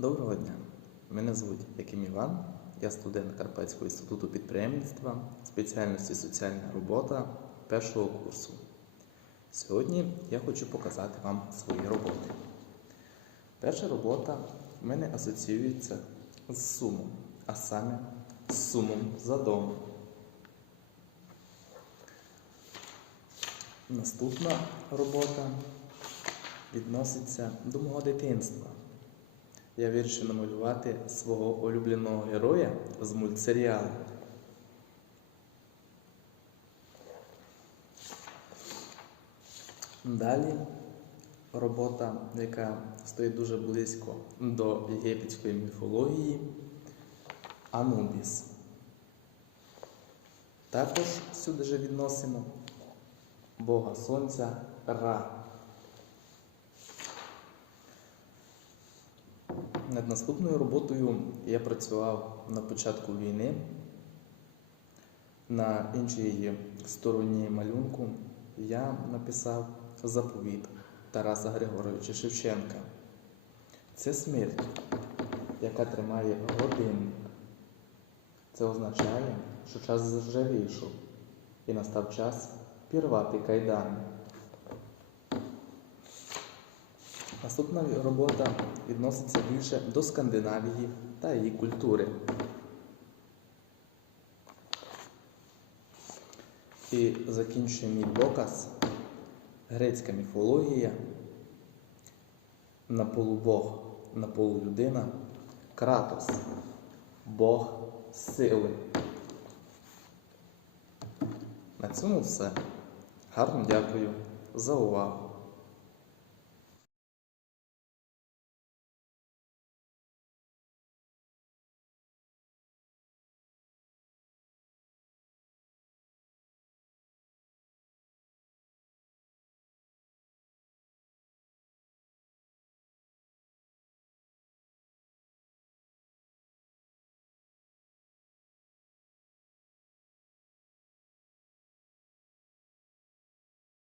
Доброго дня! Мене звуть Яким Іван, я студент Карпатського інституту підприємництва, спеціальності соціальна робота першого курсу. Сьогодні я хочу показати вам свої роботи. Перша робота в мене асоціюється з сумом, а саме з сумом за домом. Наступна робота відноситься до мого дитинства. Я вирішив намалювати свого улюбленого героя з мультсеріалу. Далі робота, яка стоїть дуже близько до єгипетської міфології Анубіс. Також сюди же відносимо Бога Сонця Ра. Над наступною роботою я працював на початку війни. На іншій стороні малюнку я написав заповіт Тараса Григоровича Шевченка. Це смерть, яка тримає годинник. Це означає, що час вже вийшов і настав час пірвати кайдани. Наступна робота відноситься більше до Скандинавії та її культури. І закінчує мій показ грецька міфологія на полубог, на полулюдина, Кратос, Бог сили. На цьому все. Гарно дякую за увагу.